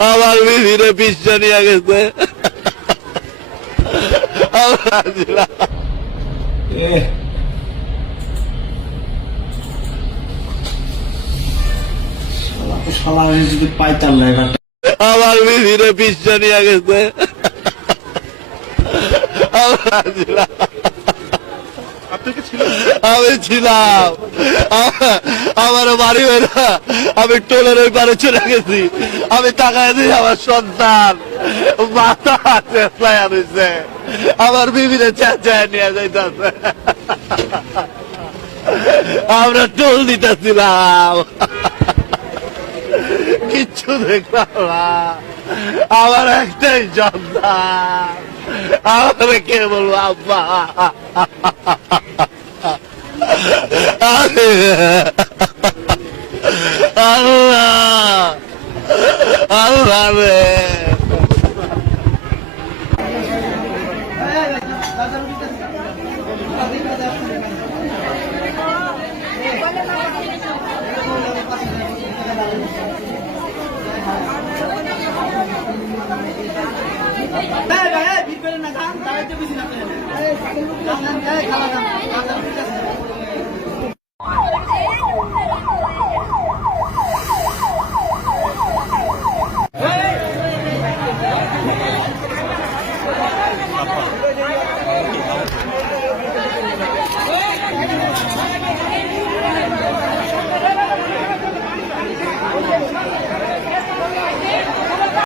আমার বিবিরে পিসা নিয়ে গেছে আমরা বিবিরে পিসা নিয়ে গেছে আমরা। আমি ছিলাম। আমা- আমার বাড়ি বেরা আমি টোলের ওই পারে চলে গেছি। আমি টাকা দিই আমার সন্তান। মাথা চেষ্টায় আনিছে আমার বিবিরে চেঁচায় নিয়ে যাইতেছে। আমরা টোল দিতেছিলাম। কিচ্ছু দেখলাম না। আমার একটাই সন্তান। আমার কে বলব? আব্বা। আল্লাহ। আল্লাহ রে। তাই তো। বেশি